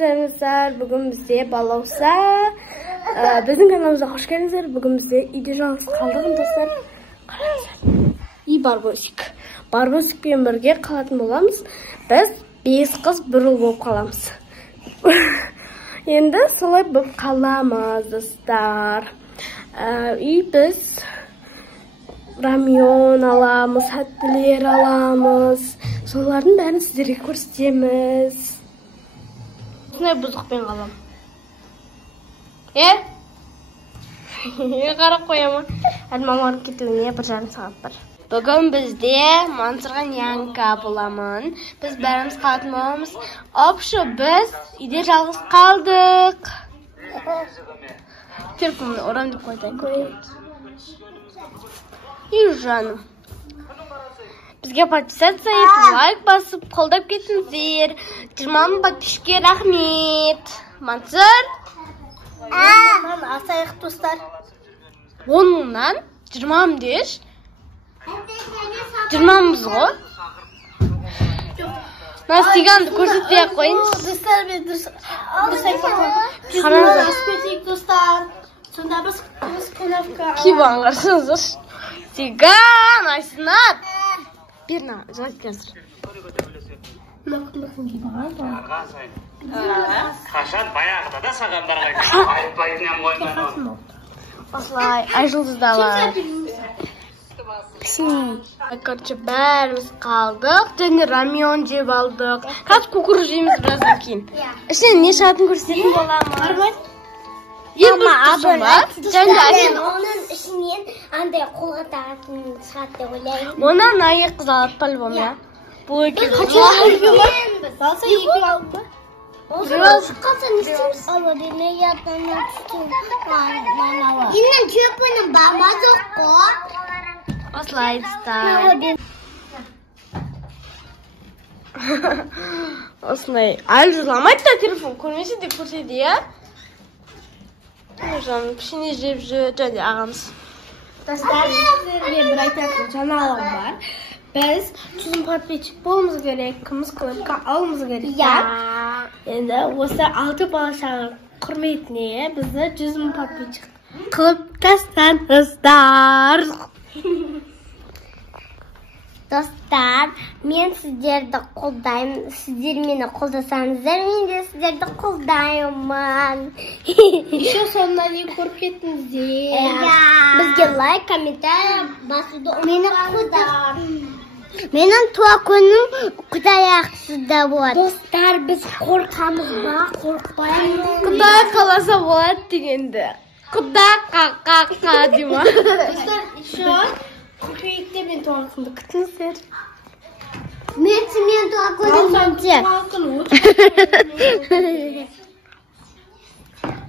Arkadaşlar bugün bizde balausa bizim kanalımıza hoş geldiniz. Bugün bizde idişanız kaldık dostlar. İyi barbosik bilen birge kalатын bolamız. Biz 5 kız bir ul болып kalamız. Endi solay болып kalamız dostlar. Biz ramyon alamız, hattiler alamız. Soların bärini sizlerge көрсөтөбүз. Ne buzuk ben kalam. Qarab qo'yaman. Hadi mamam ketuvine bir жарым saat var. Bugün bizde Mansırgan yanka bulamın. Biz bärimiz qalатын bolamız. Opşu biz ide жалгыз qaldık. Telefonunu oram deb qo'yayım. Canım. Bizge подписаться етіп, лайк басып, қолдап кетіңіздер. 20 подписчикке рахмет. Мансыр? Оннан асайық достар. 10 мыңнан 20 деш. 20-мыз ғой. Сиганды көрсетпей қойыңыз. Достар, мен дұрыс айтып достар. Сонда біз коновка. Кибан қарсыңыздар. Сиган, Айсынат. Birna, жайлап қазір. Қашан баяғыда да сағандарға айтпайтын қойман. Осылай, Айжұлдызда бар. Короче, бәріміз қалдық. Және рамион жеп алдық. Қазір кукуруз жейміз біраздан кейін. Ішінен не шығатын көрсететін боламыз. Ең бір тұзым бар. Оның ішінен андай қолға тағатын шығады деп ойлаймын. Онан аяқ қыз алады по-любому, я? Бұл екен. Салса екі алып па? Осы қалса не істейміз? Алладың ятына түстім. Еннен чөпінің бама жоқ қой. Осылай тұстар. Осылай. Әлі жыламайды да телефон көрмесе де көрседі, я? Жаным, пішіне жеп жүр, және ағамыз. Достар, сіздерге бір айтатын жаңалық бар. Біз 100 подписчик болуымыз керек, кіміз клубқа алуымыз керек. Енді осы 6 балашағын құрметіне бізді 100 подписчик қылып тастаңыздар. Достар, мен сіздерді қолдаймын. Сіздер мені қолдасаңыздар, мен де сіздерді қолдаймын. Еще соңына дейін көріп кеттіңіздер. Бізге лайк, комментарий басуды ұмытпаңыздар. Менің туа күнім Құдай ақсыда болады. Достар, біз қорқамыз ба, қорқпаймыз. Құдай қаласа болады дегенді. Құдай қа дейма. Достар, еще көкейікте мен туған күнді күтіңіздер. Мен туа күнім күтіңіздер.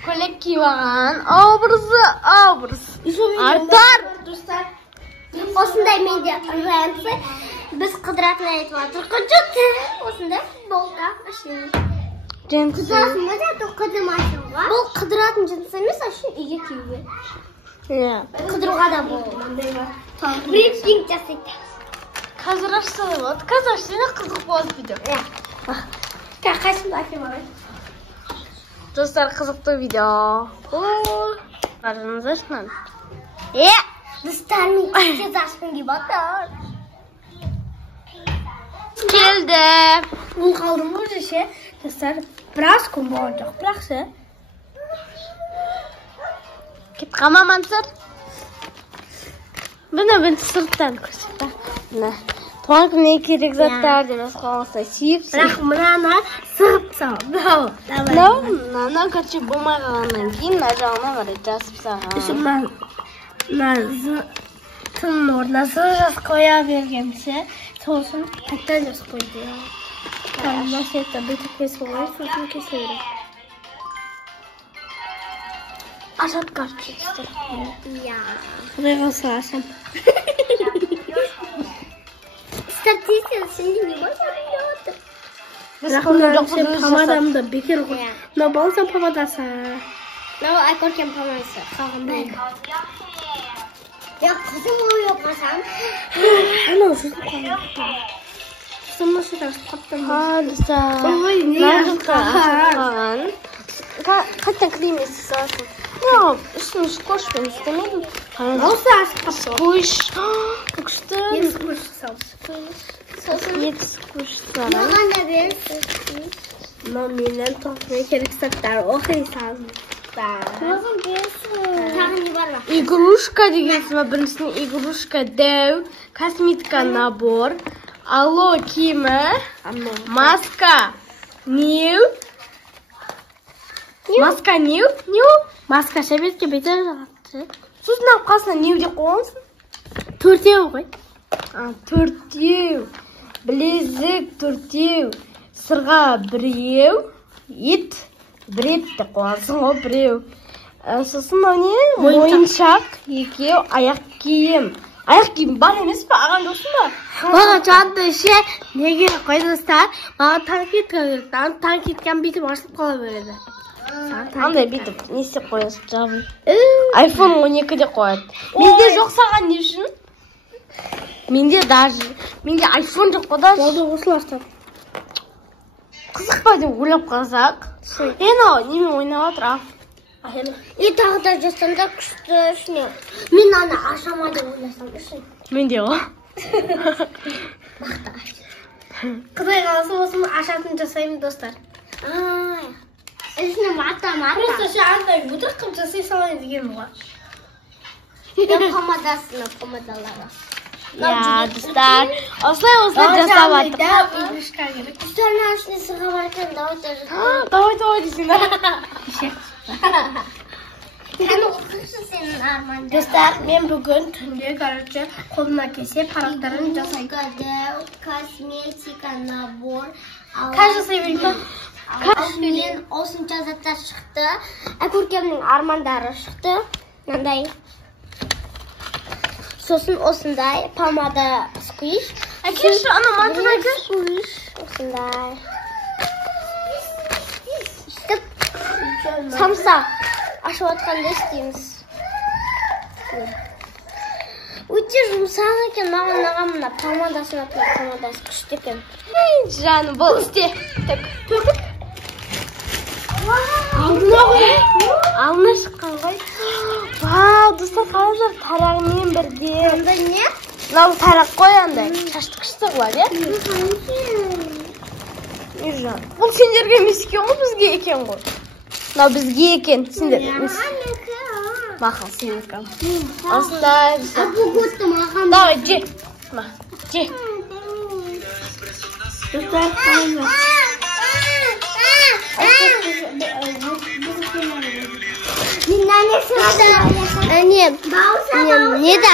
Көлек киіп алған, образы. Артар. Достар, осындай менде рәмсі. Біз қыдыратын айтып атыр. Құджықты. Осындай футболка. Құдырасын ба да, қыдым ашуға. Бұл қыдыратын жынсы емес, ашын үйге киюге. Қыдыруға да болды. Брифтинг жасайды. Қазір ашса болады. Қазір ашса қызық болады видео. Қашын ашып алайын. Достар, қызықты видео. Қаржыңыз ашқан. Достар, мен кез ашқын деп атыр. Келді. Мен қалдым өзі ше. Достар, біраз күн болған жоқ. Бірақ ше. Кет қама Мансыр. Бұны сырттан көрсетті. Туған күніне керек заттар демес қалғыстай сүйіп. Бірақ мұнана сығып саған. Мынаны короче болмай қалғаннан кейін мына жағына қарай жасып саған. Тым орнына жас қоя бергенше, сосын қайтан жас қойды. Мына сетті бүйтіп кесіп қойып, сосын кесе береді. Ашат қаршы түстір. Құдай қалса ашам. Статистика сенде не бар жарайды? Бірақ мына помадамды бекер қой. Мына болса помадасы. Мына айкөркем помадасы. Қалғандай. Қызым ойып қасам. Ана жүзім қалғандай. Nasıl kaptın? Hadi. Ой, не Kaan. Kaçtan kıyım istiyorsun? Ya üstünü skoş ben istemedim. Nasıl aşkım? Skoş. Bakıştım. Yedi kuruş salmış. Yedi skoş sana. Bana bir Mami'nin tohmaya gerek saklar. O hesabı. Nasıl diyorsun? Игрушка дегенсима біріншісіне игрушка дәу, косметика набор, алло киімі, маска нью, маска шәбетке бетер жағатты. Сосын алып қасына нью деп қойғансың. Төртеу ғой. Төртеу, білезік төртеу, сырға біреу, ет біреп деп қойғансың ғой біреу. Сосын не? Ойыншақ, екеу, аяқ киім. Аяқ киім бар емес пе? Аған жоқсын ба? Маған жанды ше, неге қойдыңыздар? Маған танкетка керек. Танкеткам бүйтіп ашылып қала береді. Андай бүйтіп, не істеп қоясың жабы? iPhone 12-де қояды. Менде жоқ саған не үшін? Менде iPhone жоқ қода. Болды осылардан. Қызық па деп ойлап қалсақ. Немен ойнап отыр? И тағы да жастанда күшті үшіне. Мен аны ашама деп ойласам үшін. Мен де ғой. Құдай қаласа осыны ашатын жасаймын достар. Ішіне мата. Просто андай өтірік қып жасай салайын дегенім ғой. Помадалары. Я, достар. Осылай жасап аттық. Үстеріне ішіне сырға баратын давай Давай дейсің да. Сен оқышы сенің арман. Достар, мен бүгін түнде, короче, қолыма кесе парақтарын жасайын. Косметика набор. Қай жасай берейін? Мен осынша заттар шықты. Көркемнің армандары шықты. Мынандай. Сосын осындай помада сквиш. Әкеші, ана мантына кеш. Сквиш. Осындай. Үстіп. Самса. Ашып атқанда істейміз. Өте жұмсақ екен, маған мына помадасын атқан помадасы күшті екен. Жаным, бұл істе. Төкіп. Алдына шыққан ғой. Вау, достар, қараңыздар, тарағымен бірде. Онда не? Мынау тарақ қой андай. Шашты күшті қылады, е? Бұл сендерге емес екен ғой, бізге екен ғой. Мынау бізге екен, сендер. Мақал, сен екен. Осылай. Давай, же. Же. Достар, қараңыздар. Не да?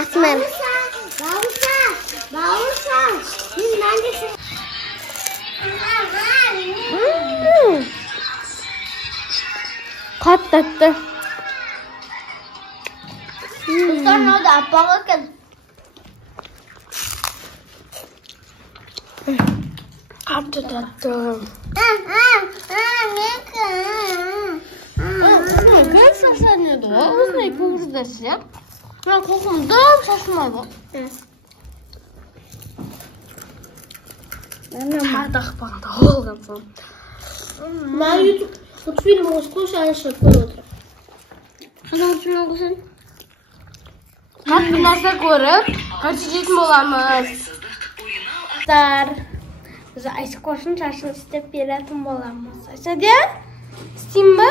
Асмер. Қатты татты. Достар, мынау да аппақ екен. Қатты татты. Кім шашанеді ғой? Осындай көңірдесі. Мен қоқымдым шашылмайды. Тақпағында олған сон. На YouTube мультфильм осқой шайшы көріп отыр. Қандай мультфильм қосын? Қатты нәрсе көріп, қанша жетін боламыз. Уже Айсқошын шашын істеп беретін боламыз. Айсаде? İsteyeyim mi?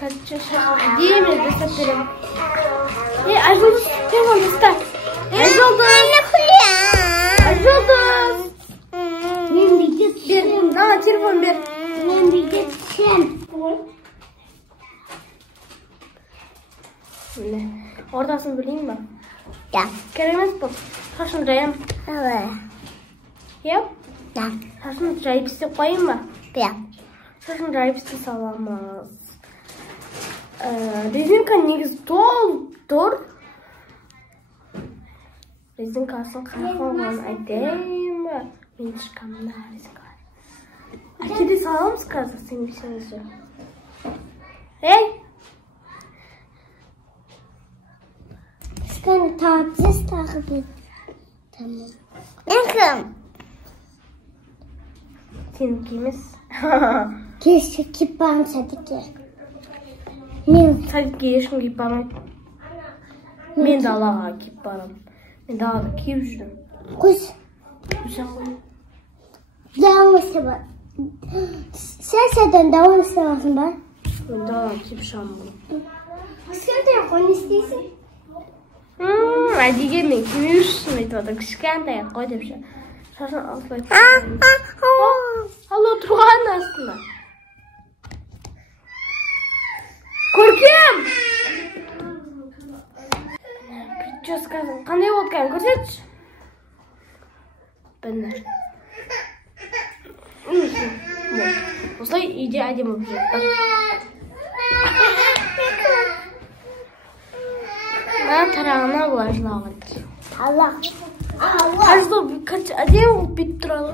Kaç şaşırdım. Değil mi? Destek verelim. Ayrıldız. Telefon ister. Ayrıldız. Ayrıldız. Ben de gittim. Aa, telefon ver. Ben de gittim. Ne? Oradasın bileyim mi? Ya. Keremez bu. Şaşın rayım. Evet. Yap. Ya. Şaşın rayıp isteyip koyayım mı? Ya. Şaşın rayıp isteyip salamaz. Резинка негізі тұр. Резинкасын қақылған айтайым ба? Мен шыққанымда резинка. Әкеде саламыз қазір, сен бесеңіз жо. Эй! Сканы тағып Tamam. Yakın. Seninkimiz. Keşke kipam sadiki. Sadiki ешкім киіп бармайды. Мен далаға киіп барамын. Мен далада киіп жүрдім. Құс. Құсаң ғой. Дауысы бар. Sen zaten davam istemezsin ben. Мен далаға киіп шығамын. Sen de onu istiyorsun. Әдеге мен киіп жүрсің айтып отыр. Кішкентай қой деп ше. Сосын осылай. Ал отырған астында. Көркем! Прическасын қандай болды екен көрсетші. Бәнер. Осылай үйде әдемі болып жүрді. Мен тарағына бұлай жылаған. Allah. Қазір әдемі болып бет тұрады.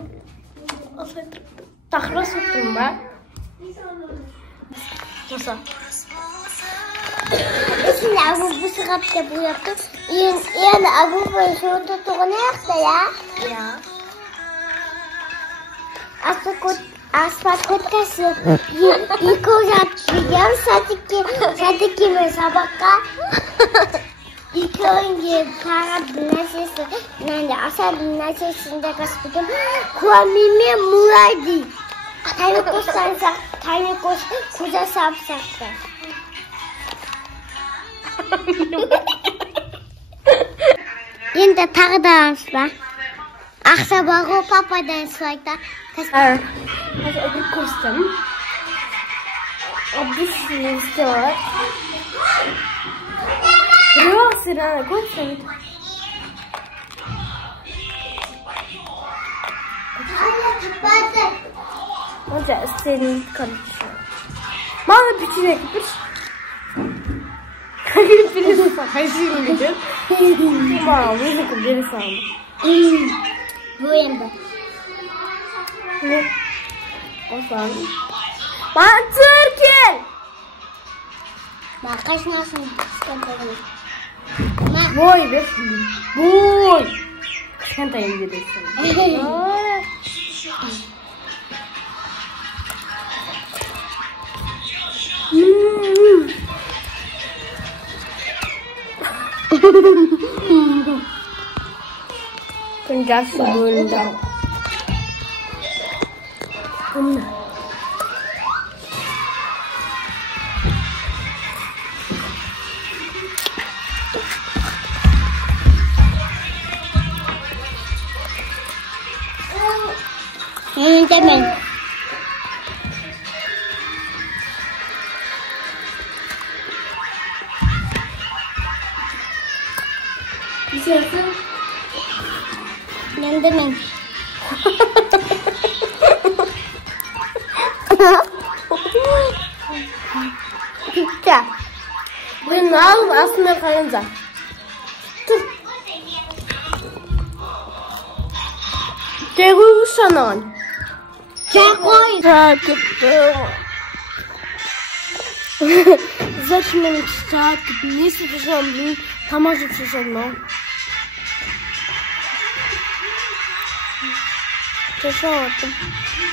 Осылай тұрды. Тақырға соқтым ба? Жоса. Şimdi bu sıkapta bu yaptım. Yani abu böyle şunu tuttuğunu yaptı ya. Ya. Asfalt kotkası yıkayacağım. Sadiki mi sabahka? İlk önce para binasesi. Yani asal binasesinde kaspıdım. Kuamimi muradi. Tane koşsansa, tane koş, kuza sapsaksa. Енді тағы да аңыз бар. Ақсабағы пападан сұрайды. Қазір әдеп көрістім. Әдеп сүйісті бар. Біреу сирана көрсін. Онда істерін көрсін. Маған печенье кіпірші. Как пересыпал, красивый видео. Мама, музыку пересыпал. Böyle. Ne? Olsan. Mantıken. Bak kaç nasıl sıkıntı. Boy be. Boy. Kışkantayım gidiyorsun. Penjasa bunda. Demin. Güzelsin. Demin. Bitti. Bunu alın aslında kalınca. Dur. Gel sana. Çakoy. Зачем мне читать? Не слышал, блин. Поможет слышал, но. Жасаваттым.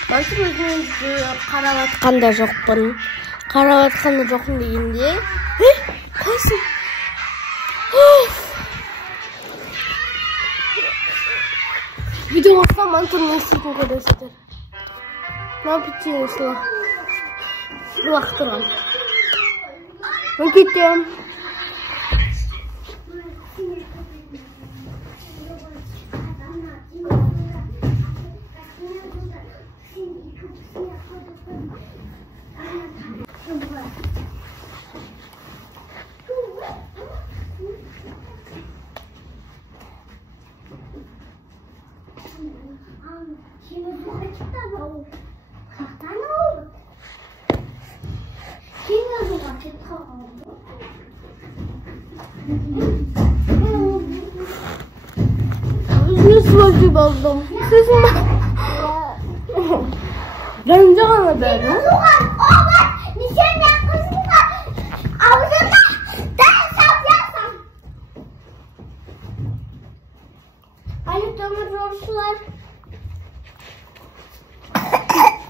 Бәлкім өзімді қарап атқанда жоқпын. Қарап атқанда жоқпын дегенде. Қайсың? Видео бассам мантурның істейтін көресіздер. Мына печенье лақтырған. Мен кетем. Nasıl buldum? Siz mi? Bence anladım.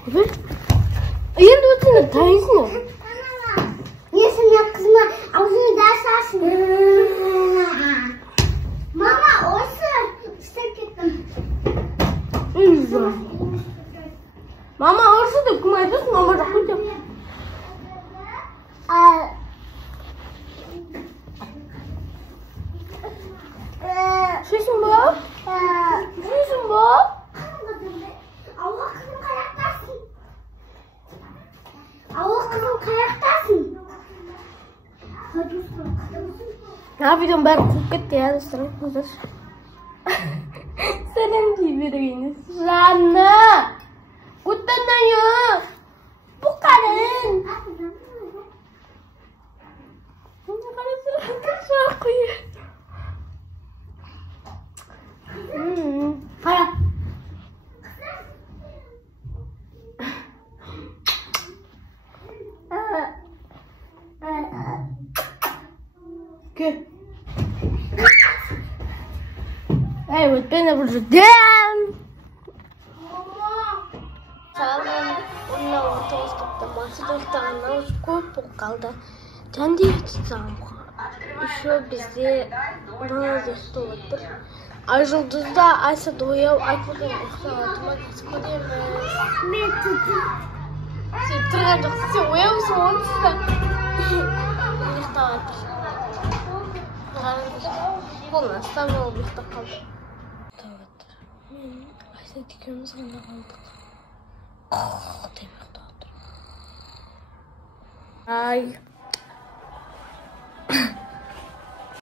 Evet. Енді өтсene, тайынсың ғой. Несін я қызыма аузını дәс ашын. Мама, осы істеп кеттім. Мама, осы деп кім айтасың? Мама жоқ қой деп. Шешің ба? Шешің ба? Ауа қызым қаяқтасың? Ауа қызым қаяқтасың? Ya videonun bari kokup gitti ya dostlarım. Hazır. Selam diyeyim. Rana. Utanıyor. Bu kadın. Şarkıyı. Hayır. Gel. Evet, ben de buradayım. Sağlam, onunla orta üstte bahsediyorlar. Çok kaldı. Kendi tutsam. Şu bizi bana zıhtolattır. Ayıldızda Aysa doyuyor. Aypıdan uçatıma çıkıyoruz. Ben tuttum. Sen tırnacak, sen uyuyorsun onu size. Uçatıma. Olmaz, tamam olmuş da kalır. Tamamdır. Aysa dikiyoruz sonra kaldık. Demir dağıtır. Ay.